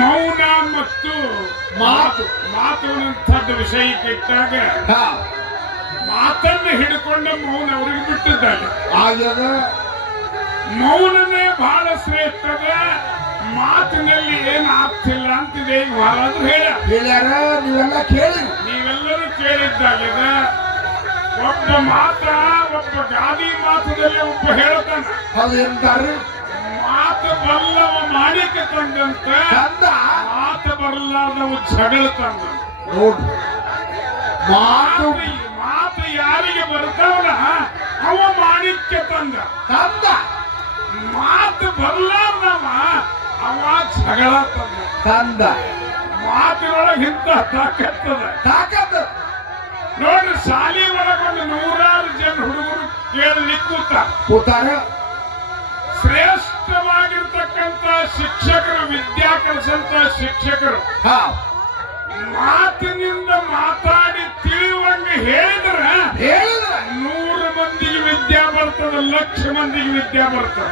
ಮೌನ ಮತ್ತು ಮಾತುವಂಥದ್ದು ವಿಷಯಕ್ಕೆ ಇಟ್ಟಾಗ ಮಾತನ್ನು ಹಿಡ್ಕೊಂಡ ಮೌನ ಅವ್ರಿಗೆ ಬಿಟ್ಟಿದ್ದಾರೆ. ಆಗ್ಯದ ಮೌನನೇ ಬಹಳ ಶ್ರೇಷ್ಠದ, ಮಾತಿನಲ್ಲಿ ಏನು ಆಗ್ತಿಲ್ಲ ಅಂತಿದೆ. ಈಗ ಮಹಾರಾಜರು ಹೇಳ್ಯಾರ, ನೀವೆಲ್ಲ ಕೇಳಿ, ನೀವೆಲ್ಲರೂ ಕೇಳಿದ್ದಾಗ್ಯದ. ಒಬ್ಬ ಒಬ್ಬ ಗಾದಿ ಮಾತುದಲ್ಲಿ ಒಬ್ಬ ಹೇಳ್ತಾನ, ಅದು ಎಂತಾರ್ರಿ, ಮಾತು ಬಲ್ಲವ ಮಾಡಿಕೆ ತಂದಂತ, ಮಾತು ಬರಲಾದವ ಜಗಳ ತಂದ. ನೋಡ್ರಿ, ಮಾತು ಯಾರಿಗೆ ಬರ್ತಾವಲ್ಲ ಅವ ಮಾಣಿಕ್ಯ ತಂದ. ಮಾತು ಬರ್ಲಾರ್ದವ ಅವ ಜಗಳ ತಂದ. ಮಾತಿನೊಳಗೆ ಇಂತ ತಾಕತ್ತದ. ನೋಡ್ರಿ, ಶಾಲೆ ಒಳಗೊಂಡು 100 ಜನ ಹುಡುಗರು ಕೇಳಲಿಕ್ಕೆ ಕೂತಾರ. ಶ್ರೇಷ್ಠವಾಗಿರ್ತಕ್ಕಂಥ ಶಿಕ್ಷಕರು, ವಿದ್ಯಾ ಕಲಿಸಂತ ಶಿಕ್ಷಕರು ಮಾತಿನಿಂದ ಮಾತಾಡಿ ತಿಳಿಯುವಂಗೆ ಹೇಳಿದ್ರೆ 100 ಮಂದಿಗೆ ವಿದ್ಯಾ ಬರ್ತದೆ, 1,00,000 ಮಂದಿಗೆ ವಿದ್ಯಾ ಬರ್ತದೆ.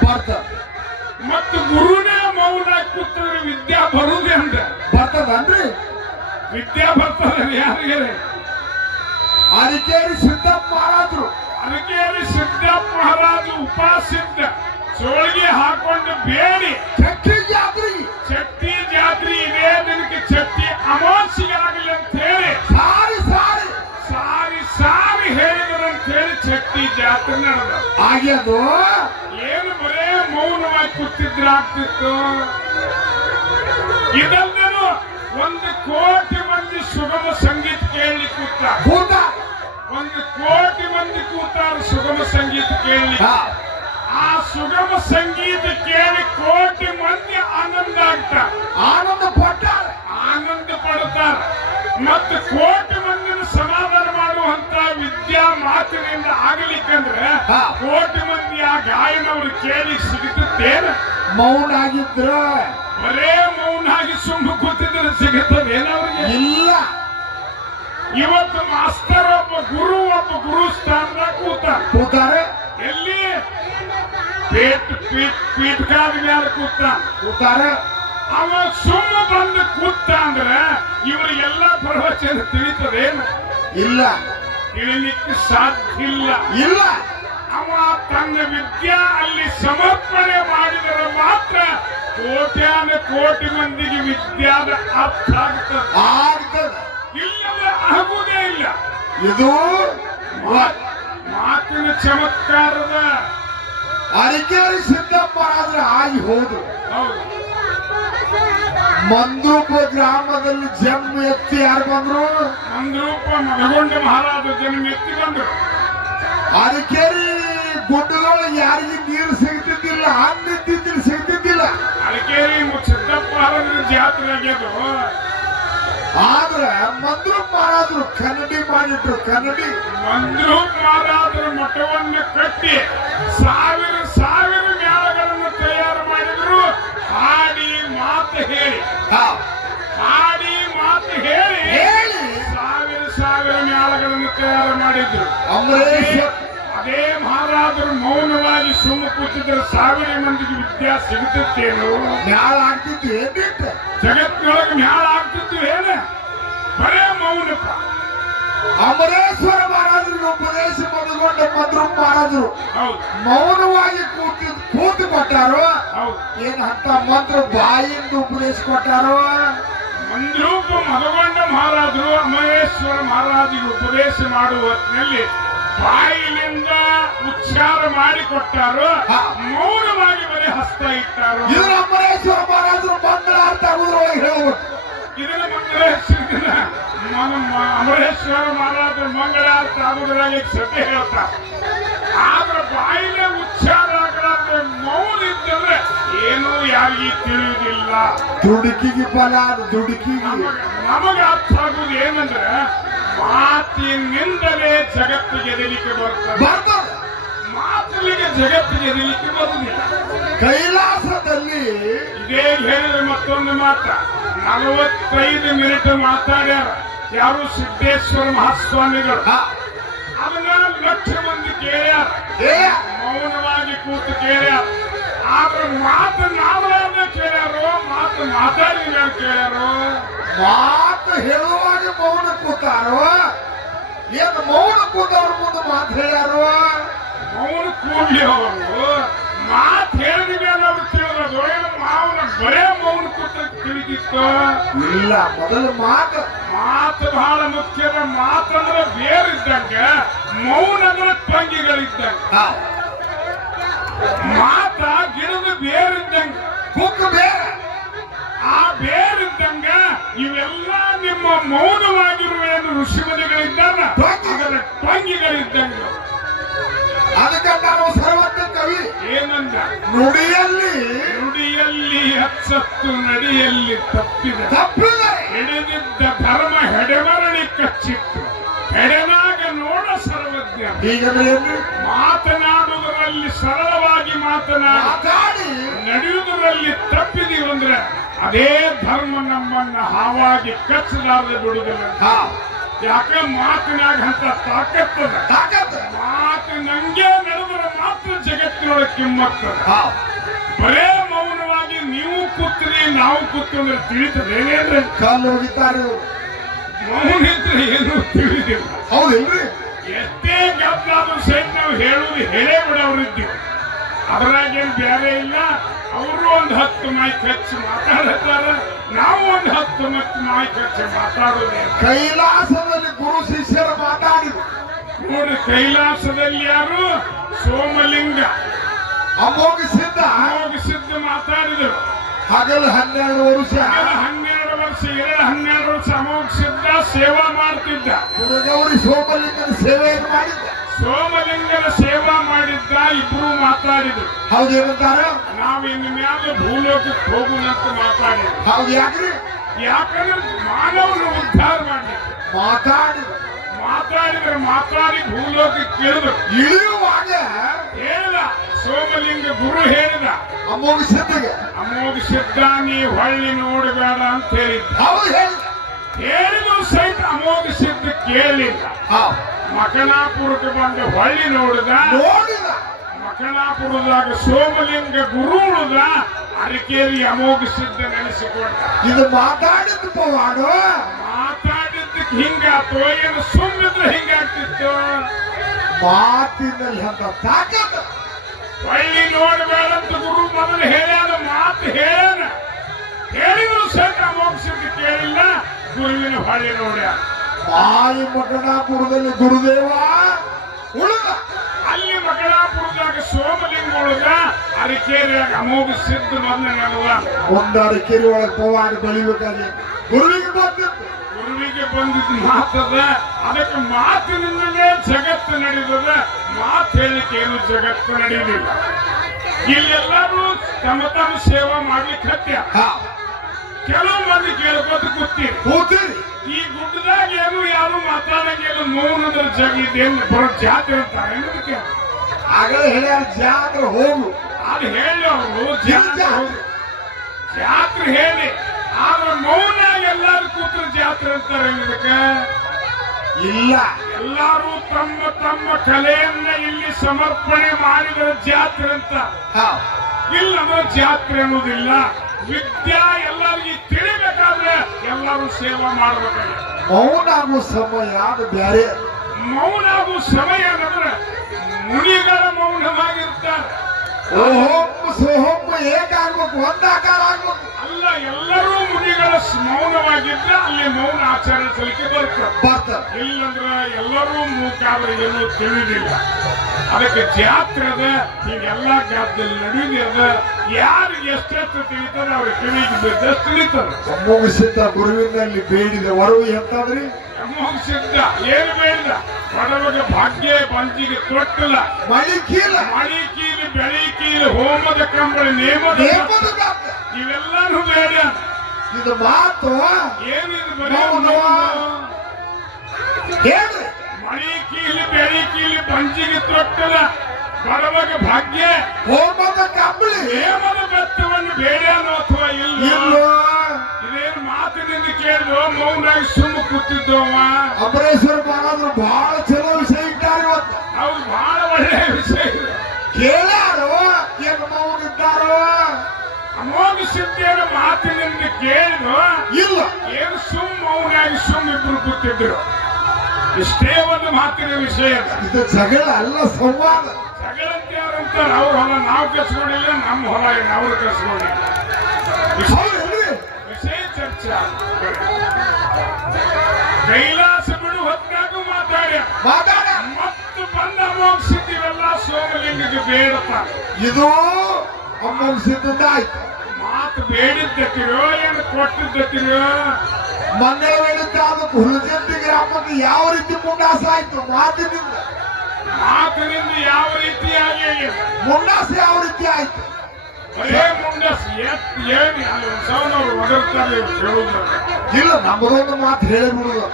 ಮತ್ತು ಗುರುನೇ ಮೌನ ಕೂತಂದ್ರೆ ವಿದ್ಯಾ ಬರುದೇ ಅಂತ ಬರ್ತದನ್ರಿ. ವಿದ್ಯಾ ಬರ್ತದೆ ಯಾರಿಗೆ? ಅರಕೇರಿ ಸಿದ್ದಪ್ಪ ಮಹಾರಾಜು ಉಪಾಸಿದ್ದ ಚೋಳಿಗೆ ಹಾಕೊಂಡು ಬೇಡಿ ಚಟ್ಟಿ ಜಾತ್ರೆ ಇದೇ ದಿನಕ್ಕೆ ಚಟ್ಟಿ ಅಮಾವಾಸ್ಯೆಗೆ ಆಗಲಿ ಅಂತ ಹೇಳಿ ಸಾರಿ ಹೇಳಿದ್ರಂತ ಹೇಳಿ ಚಟ್ಟಿ ಜಾತ್ರೆ ನಡೆದ. ಆಗ್ಯದು ಏನು ಬರೇ ಮೌನವಾಗಿ ಕೂತಿದ್ರೆ ಆಗ್ತಿತ್ತು. ಇದಲ್ಲೂ 1 ಕೋಟಿ ಮಂದಿ ಸುಗಮ ಸಂಗೀತ ಕೇಳಿ ಕೂತ. 1 ಕೋಟಿ ಮಂದಿ ಕೂತಾರ ಸುಗಮ ಸಂಗೀತ ಕೇಳಿ. ಆ ಸುಗಮ ಸಂಗೀತ ಕೇಳಿ ಕೋಟಿ ಮಂದಿ ಆನಂದ ಆಗ್ತಾರ, ಆನಂದ ಪಡ್ತಾರ. ಮತ್ತು ಕೋಟಿ ಮಂದಿನ ಸಮಾಧಾನ ಮಾಡುವಂತ ವಿದ್ಯಾ ಮಾತಿನಿಂದ ಆಗಲಿಕ್ಕಂದ್ರೆ ಕೋಟಿ ಮಂದಿ ಆ ಗಾಯನವ್ರು ಕೇಳಿ ಸಿಗುತ್ತೇನ? ಮೌನ ಆಗಿದ್ರ ಬರೇ ಮೌನ ಆಗಿ ಸುಮ್ಮ ಕೂತಿದ್ರೆ ಸಿಗುತ್ತದೇನವ್ರಿಗೆ? ಇಲ್ಲ. ಇವತ್ತು ಮಾಸ್ತರ್ ಒಬ್ಬ ಗುರು ಸ್ಥಾನದಾಗ ಕೂತಾರೆ. ಎಲ್ಲಿ? ಪೀಠಕಾದ ಮೇಲೆ ಕೂತಾರೆ. ಅವ ಸುಮ್ಮ ಬಂದು ಕೂತ ಅಂದ್ರೆ ಇವರಿಗೆಲ್ಲ ಪ್ರವಚನ ತಿಳಿತದೇನು? ಇಲ್ಲ, ತಿಳಿಲಿಕ್ಕೆ ಸಾಧ್ಯ ಇಲ್ಲ. ಅವ ತನ್ನ ವಿದ್ಯಾ ಅಲ್ಲಿ ಸಮರ್ಪಣೆ ಮಾಡಿದರೆ ಮಾತ್ರ ಕೋಟಿ ಮಂದಿಗೆ ವಿದ್ಯಾದ ಅರ್ಥ ಆಗ್ತದೆ. ಇಲ್ಲದ ಆಗುವುದೇ ಇಲ್ಲ. ಇದು ಮಾತಿನ ಚಮತ್ಕಾರದ. ಅರಕೇರಿ ಸಿದ್ದಪ್ಪ ಆದ್ರೆ ಆಗಿ ಹೋದ್ರು. ಮಂದ್ರೂಪ ಗ್ರಾಮದಲ್ಲಿ ಜನ್ಮ ಎತ್ತಿ ಯಾರು ಬಂದ್ರು? ಮಂದ್ರೂಪ ಮನಗೊಂಡ ಮಹಾರಾಜ ಜನ್ಮ ಎತ್ತಿ ಬಂದ್ರು. ಅರಕೇರಿ ಗುಡ್ಡಗಳು ಯಾರಿಗೆ ನೀರು ಸಿಗ್ತಿದ್ದಿಲ್ಲ, ಹಣ್ಣಿದ್ದಿದ್ದಿಲ್ಲ, ಸಿಗ್ತಿದ್ದಿಲ್ಲ. ಅರಕೇರಿ ಸಿದ್ದಪ್ಪ ಜಾತ್ರೆ ಆಗ್ಯದು. ಆದ್ರೆ ಮಂದ್ರೂಪ್ ಮಹಾರಾಜರು ಕನ್ನಡಿ ಮಾಡಿಟ್ರು. ಮಂದ್ರೂಪ್ ಮಹಾರಾಜರು ಮಠವನ್ನು ಕಟ್ಟಿ ಸಾವಿರ ಮೇಳಗಳನ್ನು ತಯಾರು ಮಾಡಿದ್ರು. ಹಾಡಿ ಮಾತು ಹೇಳಿ ಸಾವಿರ ಮೇಳಗಳನ್ನು ತಯಾರು ಮಾಡಿದ್ರು. ಅದೇ ಮಹಾರಾಜರು ಮೌನವಾಗಿ ಸುಮ್ಮ ಕೂತಿದ್ರೆ 1000 ಮಂದಿಗೆ ವಿದ್ಯಾ ಸಿಗುತ್ತೇನು? ಮ್ಯಾಳ ಆಗ್ತಿತ್ತು ಏನಿಟ್ಟು? ಜಗತ್ತಿನೊಳಗೆ ಮ್ಯಾಳ ಆಗ್ತಿತ್ತು ಏನು? ಬರೇ ಮೌನಪ್ಪ. ಅಮರೇಶ್ವರ ಮಹಾರಾಜರಿಗೆ ಉಪದೇಶ ಮಾಡಿಕೊಂಡ ಮಂದ್ರೂಪ್ ಮಹಾರಾಜರು ಮೌನವಾಗಿ ಕೂತು ಕೊಟ್ಟಾರೋ? ಏನ್ ಅಂತ ಮಂತ್ರ ಬಾಯಿಂದ ಉಪದೇಶ ಕೊಟ್ಟಾರೋ? ಮಂದ್ರೂಪ ಮನಗೊಂಡ ಮಹಾರಾಜರು ಅಮರೇಶ್ವರ ಮಹಾರಾಜಿಗೆ ಉಪದೇಶ ಮಾಡುವ ಹೊತ್ತಿನಲ್ಲಿ ಬಾಯಿಲಿಂದ ಉಚ್ಚಾರ ಮಾಡಿಕೊಟ್ಟಾರೋ? ಮೌನವಾಗಿ ಬರೀ ಹಸ್ತ ಇಟ್ಟಾರೋ? ಇದನ್ನ ಅಮರೇಶ್ವರ ಮಹಾರಾಜರು ಮಂಗಳಾರ್ಥ ಆಗುದ್ರೊಳಗೆ ಹೇಳಬೇಕು. ಇದನ್ನ ಅಮರೇಶ್ವರ ಮಹಾರಾಜರು ಮಂಗಳಾರ್ಥ ಆಗುದ್ರಾಗ ಶ್ರದ್ಧೆ ಹೇಳ್ತಾರೆ. ಆದ್ರೆ ಬಾಯಿಲೆ ಉಚ್ಚಾರ ಆಗಲಾದ್ರೆ ಮೌನ ಇದ್ದರೆ ಏನೂ ಯಾರಿಗೂ ತಿಳಿಯುವುದಿಲ್ಲ. ದುಡುಕಿಗೆ ಫಲ, ದುಡುಕಿಗೆ ನಮಗೆ ಅರ್ಥ ಆಗುವುದು ಏನಂದ್ರೆ ಮಾತಿನಿಂದಲೇ ಜಗತ್ತಿಗೆ ಎದಲಿಕ್ಕೆ ಬರ್ತದೆ. ಮಾತಿಗೆ ಜಗತ್ತಿಗೆ ಎದಲಿಕ್ಕೆ ಬರುವುದಿಲ್ಲ. ಕೈಲಾಸದಲ್ಲಿ ಇದೇ ಹೇಳಿದ್ರೆ ಮತ್ತೊಂದು ಮಾತ್ರ 45 ಮಿನಿಟ್ ಮಾತಾಡ್ಯಾರ ಯಾರು? ಸಿದ್ದೇಶ್ವರ ಮಹಾಸ್ವಾಮಿಗಳು. ಅದನ್ನ 1,00,000 ಮಂದಿ ಕೇಳ್ಯಾರ, ಮೌನವಾಗಿ ಕೂತು ಕೇಳ್ಯಾರ. ಆದ್ರೆ ಮಾತನಾಡಲಾರ್ದೆ ಕೇಳ್ಯಾರೋ, ಮಾತಾಡಿ ಕೇಳ್ಯಾರೋ? ಮಾತು ಹೇಳುವಾಗ ಮೌನ ಕೂತಾರೋ ಏನು ಮೌನ ಕೂತವ್ರ ಮುಂದೆ ಮಾತು ಹೇಳ್ಯಾರೋ? ಮೌನ ಕೂಡ್ಲಿ ಅವರು ಮಾತು ಹೇಳಿದ ಮೇಲೆ ಅವ್ರು ತಿಳಿದ್ರು. ಏನು ಮಾವನ ಬರೇ ಮೌನ ಕೂತ ತಿಳಿದಿತ್ತು? ಇಲ್ಲ, ಮೊದಲು ಮಾತು ಬಹಳ ಮುಖ್ಯದ. ಮಾತಂದ್ರೆ ಬೇರಿದ್ದಂಗ, ಮೌನ ಅಂದ್ರೆ ಟೊಂಗಿಗಳಿದ್ದಂಗ. ಮಾತ ಗಿಡದ ಬೇರಿದ್ದಂಗ, ಕುಕ್ಕ ಬೇರೆ. ಆ ಬೇರಿದ್ದಂಗ ಇವೆಲ್ಲ ನಿಮ್ಮ ಮೌನವಾಗಿರುವ ಏನು ಋಷಿಮುನಿಗಳಿದ್ದಾರ ಅದರ ಟೊಂಗಿಗಳಿದ್ದಂಗ. ಅದಕ್ಕೆ ನಾನು ಸರ್ವಜ್ಞ ಕವಿ ಏನಂದ? ನುಡಿಯಲ್ಲಿ ಹಚ್ಚತ್ತು ನಡಿಯಲ್ಲಿ ತಪ್ಪಿದ ಹಿಡಿದಿದ್ದ ಧರ್ಮ ಹೆಡೆಮರಳಿ ಕಚ್ಚಿತ್ತು ಹೆಡೆನಾಗ ನೋಡ ಸರ್ವಜ್ಞ. ಮಾತನಾಡುವುದರಲ್ಲಿ ಸರಳವಾಗಿ ಮಾತನಾಡಿ ನಡೆಯುವುದರಲ್ಲಿ ತಪ್ಪಿದೀವಿ ಅಂದ್ರೆ ಅದೇ ಧರ್ಮ ನಮ್ಮನ್ನ ಹಾವಾಗಿ ಕಚ್ಚಲಾರದೆ ಬಿಡುವುದಿಲ್ಲ. ಯಾಕ ಮಾತಿನಾಗ ಅಂತ ತಾಕತ್ತದ. ಮಾತು ನಂಗೆ ನಡೆದರೆ ಮಾತ್ರ ಜಗತ್ತಿನೊಳಗೆ ಕಿಮ್ಮತ್ತದ. ಬರೇ ಮೌನವಾಗಿ ನೀವು ಕೂತ್ರಿ ನಾವು ಕೂತು ಅಂದ್ರೆ ತಿಳಿತದೆ ಏನೇನ್ರಿ? ಕಾಲು ಹೋಗಿದ್ದಾರೆ. ಮೌನ ಇದ್ರೆ ಏನು ತಿಳಿದಿಲ್ಲ. ಹೌದಿಲ್ರಿ? ಎಷ್ಟೇ ಗದ್ದಾದ್ರೂ ಸಹಿತ ನಾವು ಹೇಳುವುದು ಹೇಳೇ ಬಿಡೋರಿದ್ದೀವಿ. ಅದ್ರಾಗೇನು ಬೇರೆ ಇಲ್ಲ. ಅವರು ಒಂದು 10 ಮೈಕ್ ಹಚ್ಚಿ ಮಾತಾಡ್ತಾರ, ನಾವು ಒಂದು 10 ಮೈಕ್ ಹಚ್ಚಿ ಮಾತಾಡೋದೇ. ಕೈಲಾಸದಲ್ಲಿ ಗುರು ಶಿಷ್ಯರು ಮಾತಾಡಿದ್ರು ನೋಡ್ರಿ. ಕೈಲಾಸದಲ್ಲಿ ಯಾರು? ಸೋಮಲಿಂಗ ಅಮೋಘ ಸಿದ್ಧ ಮಾತಾಡಿದರು. ಹಗಲು 12 ವರ್ಷ 12 ವರ್ಷ ಅಮೋಘ ಸಿದ್ಧ ಸೇವಾ ಮಾಡ್ತಿದ್ದ. ಗುರುಗೌರಿ ಸೋಮಲಿಂಗನ ಸೇವೆಯನ್ನು ಮಾಡಿದ್ದ. ಸೋಮಲಿಂಗನ ಸೇವಾ ಮಾಡಿದ್ದ. ಇಬ್ರು ಮಾತಾಡಿದ್ರು. ಹೌದೇನಂತಾರ? ನಾವು ಇನ್ನು ಮ್ಯಾಲೆ ಭೂಲೋಕಕ್ಕೆ ಹೋಗುವಂತ ಮಾತಾಡಿದ್ರು. ಹೌದು. ಯಾಕ್ರಿ? ಯಾಕಂದ್ರೆ ಮಾನವನ ಉದ್ಧಾರ ಮಾಡಿದ್ರು. ಮಾತಾಡಿ ಭೂಲೋಕಕ್ಕೆ ಕೇಳಿದ್ರು. ಇಳಿಯುವಾಗ ಹೇಳಿದ ಸೋಮಲಿಂಗ ಗುರು ಹೇಳಿದ ಅಮೋಘ ಸಿದ್ಧ ನೀ ಹೊಳ್ಳಿ ನೋಡಬೇಡ ಅಂತ ಹೇಳಿದ್ದ. ಹೌದು ಹೇಳಿದ್ರು ಸಹಿತ ಅಮೋಘ ಸಿದ್ಧ ಕೇಳಿಲ್ಲ. ಮಕನಾಪುರಕ್ಕೆ ಬಂದು ಹೊಳ್ಳಿ ನೋಡಿದ. ಮಕನಾಪುರದಾಗ ಸೋಮಲಿಂಗ ಗುರು ಉಳಿದ. ಅರಕೇರಿ ಅಮೋಘ ಸಿದ್ಧ ನೆನೆಸಿಕೊಂಡ. ಇದು ಮಾತಾಡಿದ್ದು ಮಾತಾಡಿದ್ದಕ್ಕೆ ಹಿಂಗಾತು. ಏನು ಸುಮ್ಮಿದ್ರೆ ಹಿಂಗಾಗ್ತಿತ್ತು? ಮಾತಿನಲ್ಲಿ ಅಂತ ತಾಕತ್ತು. ಹೊಳ್ಳಿ ನೋಡಬೇಡಂತ ಗುರು ಮೊದಲು ಹೇಳ್ಯಾನ. ಮಾತು ಹೇಳಿದ್ರು ಸಹಿತ ಅಮೋಘ ಸಿದ್ಧ ಕೇಳಿಲ್ಲ. ಗುರುವಿನ ಹೊಳ್ಳಿ ನೋಡ್ಯ. ಮಾಯಿ ಮಕನಾಪುರದಲ್ಲಿ ಗುರುದೇವ ಉಳಿದ. ಅಲ್ಲಿ ಮಕನಾಪುರದಾಗ ಸೋಮಲಿಂಗ ಉಳಿದ. ಅರಕೇರಿಯಾಗ ಅಮೋಘ ಸಿದ್ಧ ಮೊದಲು ನಡೆದ. ಒಂದು ಅರಕೇರಿ ಒಳಗೆ ಪವಾಡ ಬೆಳಿಬೇಕಾದ್ರೆ ಗುರುವಿಗೆ ಬಂದಿದ್ದು ಮಾತದ. ಅದಕ್ಕೆ ಮಾತಿನಿಂದಲೇ ಜಗತ್ತು ನಡೆದದ. ಮಾತು ಹೇಳಿಕೆ ಏನು ಜಗತ್ತು ನಡೆಯಲಿಲ್ಲ. ಇಲ್ಲೆಲ್ಲರೂ ತಮ್ಮ ಸೇವಾ ಮಾಡ್ಲಿಕ್ಕೆ ಹತ್ಯ. ಕೆಲವು ಮಂದಿ ಕೇಳ್ಕೊತ ಕೂತೀರಿ. ಈ ಗುಡ್ಡದಾಗ ಏನು ಯಾರು ಮಾತಾಡಂಗಿಲ್ಲ. ಮೌನದ್ರ ಜಗ ಇದೇನು ಬರೋ ಜಾತ್ರೆ ಅಂತಾರೆ. ಆಗಲೇ ಹೇಳ್ಯಾರ ಜಾತ್ರೆ ಹೋಗು. ಅದು ಹೇಳಿ ಅವರು ಜಾತ್ರೆ ಹೇಳಿ. ಆದ್ರೆ ಮೌನ ಎಲ್ಲಾರು ಕೂತ್ರು ಜಾತ್ರೆ ಅಂತಾರೆ. ಇಲ್ಲ, ಎಲ್ಲಾರು ತಮ್ಮ ತಮ್ಮ ಕಲೆಯನ್ನ ಇಲ್ಲಿ ಸಮರ್ಪಣೆ ಮಾಡಿದ್ರೆ ಜಾತ್ರೆ ಅಂತ. ಇಲ್ಲಂದ್ರೆ ಜಾತ್ರೆ ಅನ್ನೋದಿಲ್ಲ. ವಿದ್ಯಾ ಎಲ್ಲರಿಗೂ ತಿಳಿಬೇಕಾದ್ರೆ ಎಲ್ಲರೂ ಸೇವಾ ಮಾಡ್ಬೇಕಾದ್ರೆ ಮೌನ ಆಗೋ ಸಮಯ ಅದು ಬೇರೆ. ಮೌನ ಆಗೋ ಸಮಯ ಅಂದ್ರೆ ಮುನಿಗಳ ಮೌನವಾಗಿರ್ತಾರೆ. ಸೋಹೊಮ್ಮ ಏಕಾಗ್ಬೇಕು, ಒಂದಾಕಾರ ಆಗ್ಬೇಕು. ಅಲ್ಲ, ಎಲ್ಲರೂ ಮುನಿಗಳ ಮೌನವಾಗಿದ್ರೆ ಅಲ್ಲಿ ಮೌನ ಆಚರಿಸಲಿಕ್ಕೆ ಬರ್ತಾರೆ. ಇಲ್ಲಂದ್ರೆ ಎಲ್ಲರೂ ಮೂಕಾದ್ರೆ ಏನೂ ತಿಳಿದಿಲ್ಲ. ಅದಕ್ಕೆ ಜಾತ್ರೆ ಅದ. ಹೀಗೆಲ್ಲ ಜಾತ್ರೆಯಲ್ಲಿ ನಡೆಯುವುದ. ಯಾರಿಗೆ ಎಷ್ಟೆಷ್ಟು ತಿಳಿತಾರೆ ಅವ್ರಿಗೆ ಕಿವಿಗೆ ಬಿದ್ದಷ್ಟು ತಿಳಿತಾರೆ. ಅಮೋಘ ಸಿದ್ಧ ಗುರುವಿನಲ್ಲಿ ಬೇಡಿದ ವರವು ಎಂತಾದ್ರಿ? ಅಮೋಘ ಸಿದ್ಧ ಏನು ಬೇಡಿದ? ಬಡವಗೆ ಭಾಗ್ಯ ಬಂಜಿಗೆ ತೊಟ್ಟಲ್ಲ, ಮಳಿಕೀಲ ಬೆಳಿಕೀಲು ಹೋಮದ ಕಂಬಳಿ ನೇಮದ ಇವೆಲ್ಲಾನು ಬೇಡ. ಇದು ಮಾತು ಏನಿದು? ಹೇಳ್ರಿ. ಮಳಿಕೀಲಿ ಬೆಳಿಕೀಲಿ ಬಂಜಿಗೆ ತೊಟ್ಟಲ್ಲ, ಬಡವಗೆ ಭಾಗ್ಯ ಹೋಮದ ಕಂಬಳಿ ನೇಮದ ಬೆತ್ತವನ್ನು ಬೇಡ್ಯಾನೋ ಅಥವಾ ಇಲ್ಲೋ? ಇದೇನು ಮಾತಿನಿಂದ ಕೇಳಿದ್ವು? ಮೌನಾಗಿ ಸುಮ್ಮ ಕೂತಿದ್ದವ. ಅಪರೇಶ್ವರ ಮಹಾರಾಜರು ಬಹಳ ಚಲೋ ವಿಷಯ ಇಟ್ಟಾರೆ ಇವತ್ತು. ಅವ್ರು ಬಹಳ ಒಳ್ಳೆಯ ವಿಷಯ ಕೇಳ್ಯಾರೋ ಏನು ಮೌನ ಇದ್ದಾರೋ? ಅಮೋಘ ಸಿದ್ಧಿಯ ಮಾತಿನಿಂದ ಕೇಳಿದ್ರು ಇಲ್ಲ ಏನು ಅವನಾಗಿ ಇಬ್ರು ಕೂತಿದ್ರು. ಇಷ್ಟೇ ಒಂದು ಮಾತಿನ ವಿಷಯ. ಇದು ಜಗಳ ಅಲ್ಲ, ಸಂವಾದ. ಜಗಳಂತ ಯಾರಂತಾರ ಅವ್ರ ಹೊಲ ನಾವು ಕಸ್ಕೊಂಡಿಲ್ಲ, ನಮ್ಮ ಹೊಲ ಅವ್ರು ಕಸ್ಕೊಂಡಿಲ್ಲ. ವಿಷಯ ಚರ್ಚೆ. ಕೈಲಾಸ ಬಿಡು ಹೊತ್ತಾಗೂ ಮಾತಾಡ ಮತ್ತು ಬಂದ ಅಮೋಘಸಿದ್ದೀವೆಲ್ಲ ಸೋಮಲಿಂಗಕ್ಕೆ ಬೇಡಪ್ಪ. ಇದು ಅಮೋಘಸಿದ್ದ ಆಯ್ತು. ಮಾತು ಬೇಡಿದ್ದತಿರೋ ಏನು ಕೊಟ್ಟಿದ್ದತಿರೋ. ಮಂಗಳವೇಳಿದ್ದ ಅದಕ್ಕೆ ಹುಲಜಂತಿ ಗ್ರಾಮಕ್ಕೆ ಯಾವ ರೀತಿ ಮುಂಡಾಸ ಆಯ್ತು? ಮಾತಿನಿಂದ ಯಾವ ರೀತಿಯಾಗಿ ಮುಂಡಾಸ ಯಾವ ರೀತಿ ಆಯ್ತು? ಬರೇ ಮುಂಡಾಸ ಏನು ಸೌನವ್ರು ಒದರ್ತಾರೆ ಹೇಳುದು. ಇಲ್ಲ, ನಮ್ಮದೊಂದು ಮಾತು ಹೇಳಿಬಿಡುದು.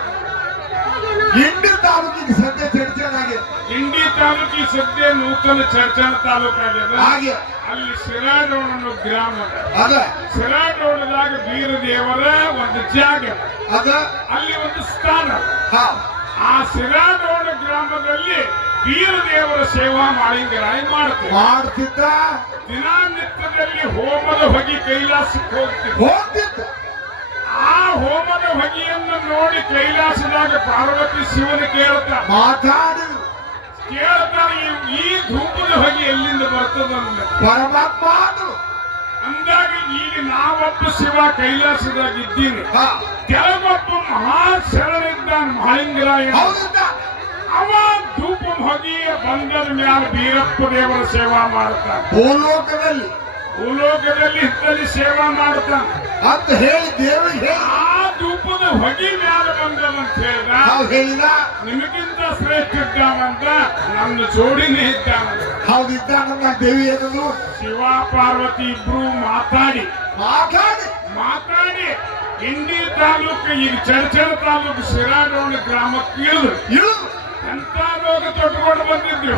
ಇಂಡಿ ತಾಲೂಕಿಗೆ ಸದ್ಯ ಚರ್ಚೆನಾಗಿದೆ. ಇಂಡಿ ತಾಲೂಕಿಗೆ ಸದ್ಯ ನೂತನ ಚರ್ಚನ ತಾಲೂಕಾಗಿದೆ. ಹಾಗೆ ಅಲ್ಲಿ ಸಿರಾಡೋಣ ಅನ್ನೋ ಗ್ರಾಮ ಅದ. ಸಿರಾಡೋಣದಾಗ ಬೀರದೇವರ ಒಂದು ಜಾಗ ಅದ. ಅಲ್ಲಿ ಒಂದು ಸ್ಥಾನ. ಆ ಸಿರಾಡೋಣ ಗ್ರಾಮದಲ್ಲಿ ಬೀರದೇವರ ಸೇವಾ ಮಾಳಿಂಗರಾಯ ಮಾಡ್ತಿದ್ದ. ದಿನನಿತ್ಯದಲ್ಲಿ ಹೋಮದ ಹೊಗೆ ಕೈಲಾಸಕ್ಕೆ ಹೋಗ್ತಿತ್ತು. ಆ ಹೋಮದ ಹೊಗೆಯನ್ನು ನೋಡಿ ಕೈಲಾಸದಾಗ ಪಾರ್ವತಿ ಶಿವನ ಮಾತಾಡಿ ಕೇಳ್ತಾರೆ, ಈ ಧೂಪದ ಹೊಗೆ ಎಲ್ಲಿಂದ ಬರ್ತದಂದ್ರೆ ಪರಮಾತ್ಮ ಅಂದಾಗ ಈಗ ನಾವೊಬ್ಬ ಶಿವ ಕೈಲಾಸದಾಗ ಇದ್ದೀನಿ, ಕೆಲವೊಬ್ಬ ಮಹಾ ಶರಣರಿದ್ದಾನ ಮಾಳಿಂಗರಾಯ. ಅವ ಧೂಪ ಹೊಗೆಯ ಬಂದದ ಮ್ಯಾಲ ಬೀರಪ್ಪ ದೇವರ ಸೇವಾ ಮಾಡ್ತಾನೆ. ಭೂಲೋಕದಲ್ಲಿ ಇದ್ದಲ್ಲಿ ಸೇವಾ ಮಾಡ್ತಾನೆ ಅಂತ ಹೇಳಿ ದೇವರಿಗೆ ಆ ಧೂಪದ ಹೊಗೆ ಮ್ಯಾಲ ಬಂದದಂತ ಹೇಳಿದ. ನಿಮಗಿಂತ ಶ್ರೇಷ್ಠ ಇದ್ದಾನಂತ, ನನ್ನ ಜೋಡಿನೇ ಇದ್ದಾನಂತ. ಹೌದಿದ್ದಾನಂತ ದೇವಿ ಏನದು? ಶಿವ ಪಾರ್ವತಿ ಇಬ್ರು ಮಾತಾಡಿ ಇಂಡಿ ತಾಲೂಕು, ಈಗ ಚರ್ಚಲ ತಾಲೂಕು ಸಿರಾಡೋಣ ಗ್ರಾಮಕ್ಕೆ ಇಳಿದು ಎಂತ ರೋಗ ತೊಟ್ಟುಕೊಂಡು ಬಂದಿದ್ರು.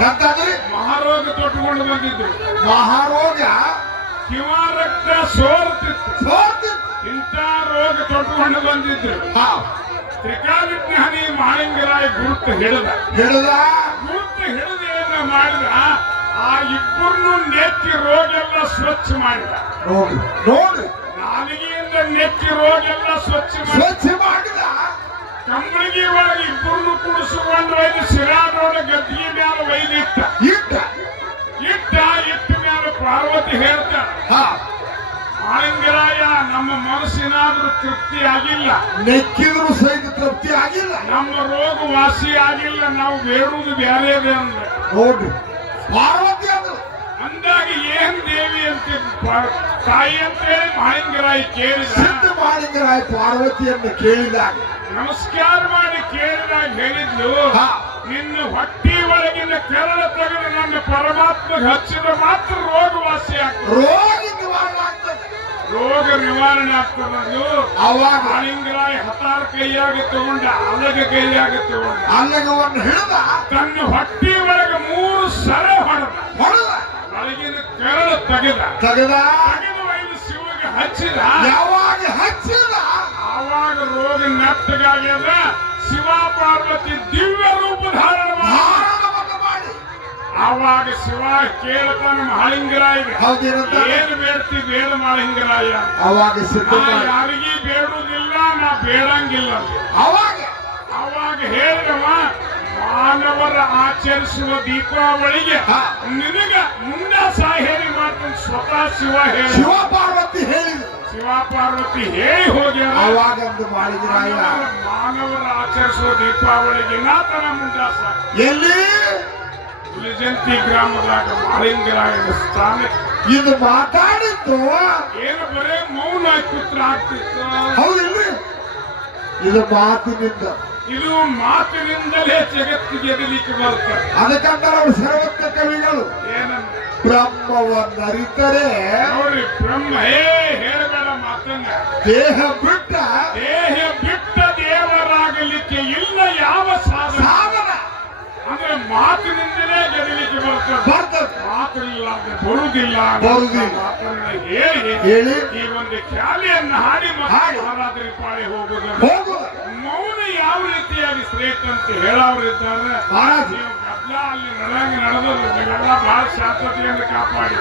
ಮಹಾರೋಗ ತೊಟ್ಟುಕೊಂಡು ಬಂದಿದ್ರು. ಮಹಾರೋಗ ಕಿವ ರಕ್ತ ಸೋರ್ತಿತ್ತು. ಇಂಥ ರೋಗ ತೊಟ್ಟುಕೊಂಡು ಬಂದಿದ್ರು. ತ್ರಿಕಾಲಜ್ಞಾನಿ ಮಾಳಿಂಗರಾಯ ಗುರುತು ಹಿಡಿದ ಏನ ಮಾಡಿದ, ಆ ಇಬ್ಬರನ್ನು ನೆಚ್ಚಿ ರೋಗ ಎಲ್ಲ ಸ್ವಚ್ಛ ಮಾಡಿದ. ನೋಡಿ, ನಾಲಿಗೆಯಿಂದ ನೆಚ್ಚಿ ರೋಗ ಎಲ್ಲ ಸ್ವಚ್ಛ ಮಾಡಿದ. ಕಂಬಳಿಗೆ ಒಳಗೆ ಇಬ್ಬರನ್ನು ಕುಡಿಸಿಕೊಂಡು ಒಯ್ದು ಸಿರಾಡೋಣ ಗದ್ದಿಗೆ ಮ್ಯಾಲ ಒಯ್ದಿಟ್ಟ ಮ್ಯಾಲ ಪಾರ್ವತಿ ಹೇಳ್ತಾಳ, ಮಾಳಿಂಗರಾಯ, ನಮ್ಮ ಮನಸ್ಸಿನಾದ್ರೂ ತೃಪ್ತಿ ಆಗಿಲ್ಲ, ನೆಕ್ಕಿದ್ರು ಸಹಿತ ತೃಪ್ತಿ ಆಗಿಲ್ಲ, ನಮ್ಮ ರೋಗ ವಾಸಿ ಆಗಿಲ್ಲ, ನಾವು ಬೇಡುವುದು ಬೇರೆ ಅಂದ್ರೆ ನೋಡ್ರಿ ಪಾರ್ವತಿ ಅಂದಾಗ ಏನ್ ದೇವಿ ಅಂತ ತಾಯಿ ಅಂತೇಳಿ ಮಾಳಿಂಗರಾಯ ಕೇಳಿದ. ಮಾಳಿಂಗರಾಯ ಪಾರ್ವತಿಯನ್ನು ಕೇಳಿದಾಗ ನಮಸ್ಕಾರ ಮಾಡಿ ಕೇಳಿದಾಗ ಹೇಳಿದ್ಲು, ನಿನ್ನ ಹೊಟ್ಟಿ ಒಳಗಿನ ಕೆರಳ ತೆಗೆದು ನನ್ನ ಪರಮಾತ್ಮಗೆ ಹಚ್ಚಿದ ಮಾತ್ರ ರೋಗ ವಾಸಿ ಆಗ್ತದೆ, ರೋಗ ನಿವಾರಣೆ ಆಗ್ತದೆ. ಅವಾಗ ಮಾಳಿಂಗರಾಯ ಹತಾರ ಕೈಯಾಗಿ ತಗೊಂಡ, ಕೈಯಾಗಿ ತಗೊಂಡ ಅಲ್ಲಗವನ್ನು ಹಿಡಿದ, ತನ್ನ ಹೊಟ್ಟಿ ಒಳಗೆ 3 ಸರ ಹೊಡೆದ, ಒಳಗಿನ ಕೆರಳ ತೆಗೆದ ಒಯ್ದು ಶಿವಗೆ ಹಚ್ಚಿದ. ಯಾವಾಗ ಹಚ್ಚಿದ ಆವಾಗ ರೋಗ ನೆಟ್ಟಗಾಗ್ಯದ. ಶಿವ ಪಾರ್ವತಿ ದಿವ್ಯ ರೂಪ ಧಾರಣ ಮಾಡಿ ಆವಾಗ ಶಿವ ಕೇಳ್ತಾನ ಮಾಳಿಂಗರಾಯಿಗೆ, ಏನು ಬೇಡ್ತಿ ಬೇಡ ಮಾಳಿಂಗರಾಯ, ಅವಾಗ ಯಾರಿಗೀ ಬೇಡುವುದಿಲ್ಲ, ನಾ ಬೇಡಂಗಿಲ್ಲ. ಅವಾಗ ಹೇಳಿದವ, ಮಾನವರ ಆಚರಿಸುವ ದೀಪಾವಳಿಗೆ ನಿನಗ ಮುಂದ ಹೇಳಿ ಮಾಡ್ತಾನೆ ಸ್ವತಃ ಶಿವ ಹೇಳಿ. ಶಿವ ಪಾರ್ವತಿ ಹೇಳಿ ಹೋಗ್ಯಾರ. ಅವಾಗಂದು ಮಾಳಿಂಗರಾಯ ಮಾನವರ ಆಚರಿಸುವ ದೀಪಾವಳಿಗೆ ನಾತನ ಮುಂದಾಸ ಎಲ್ಲಿ ಹುಲಿಜಂತಿ ಗ್ರಾಮದಾಗ ಮಾಳಿಂಗರಾಯನ ಸ್ಥಾನಕ್ಕೆ ಇದು ಮಾತಾಡಿತ್ತು. ಏನು ಬರೇ ಮೌನ ಕೂತ್ರ ಆಗ್ತಿತ್ತು. ಹೌದಿಲ್ರಿ, ಇದು ಮಾತಿನಿಂದ, ಇದು ಮಾತಿನಿಂದಲೇ ಜಗತ್ತಿಗೆ ಎದಲಿಕ್ಕೆ ಬರ್ತದೆ. ಅದಕ್ಕಂತ ಅವರು ಸರ್ವಜ್ಞ ಕವಿಗಳು ಏನಂದ್ರೆ ಬ್ರಹ್ಮವನ್ನರಿತರೆ ನೋಡಿ, ಬ್ರಹ್ಮ ಹೇಳಬೇಡ ಮಾತನ್ನ, ದೇಹ ಬಿಟ್ಟ ದೇವರಾಗಲಿಕ್ಕೆ ಇಲ್ಲ ಯಾವ ಸಾಧನ ಅಂದ್ರೆ ಮಾತಿನಿಂದಲೇ ಗೆದಲಿಕ್ಕೆ ಬರ್ತದೆ. ಮಾತಿಲ್ಲ ಬರುವುದಿಲ್ಲ. ಮಾತನ್ನ ಹೇಳಿ ಈ ಒಂದು ಖ್ಯಾಲಿಯನ್ನು ಹಾಡಿ ಮಹಾರಾಜರ ಪಾಳಿ ಹೋಗುವುದು. ಮೌನ ಯಾವ ರೀತಿಯಾಗಿ ಶ್ರೇಷ್ಠ ಅಂತ ಹೇಳೋರಿದ್ದಾರೆ. ನೀವು ಗದ್ದಲ ಅಲ್ಲಿ ನಡೆದು ನೀವೆಲ್ಲ ಬಹಳ ಶಾಂತತೆಯನ್ನು ಕಾಪಾಡಿ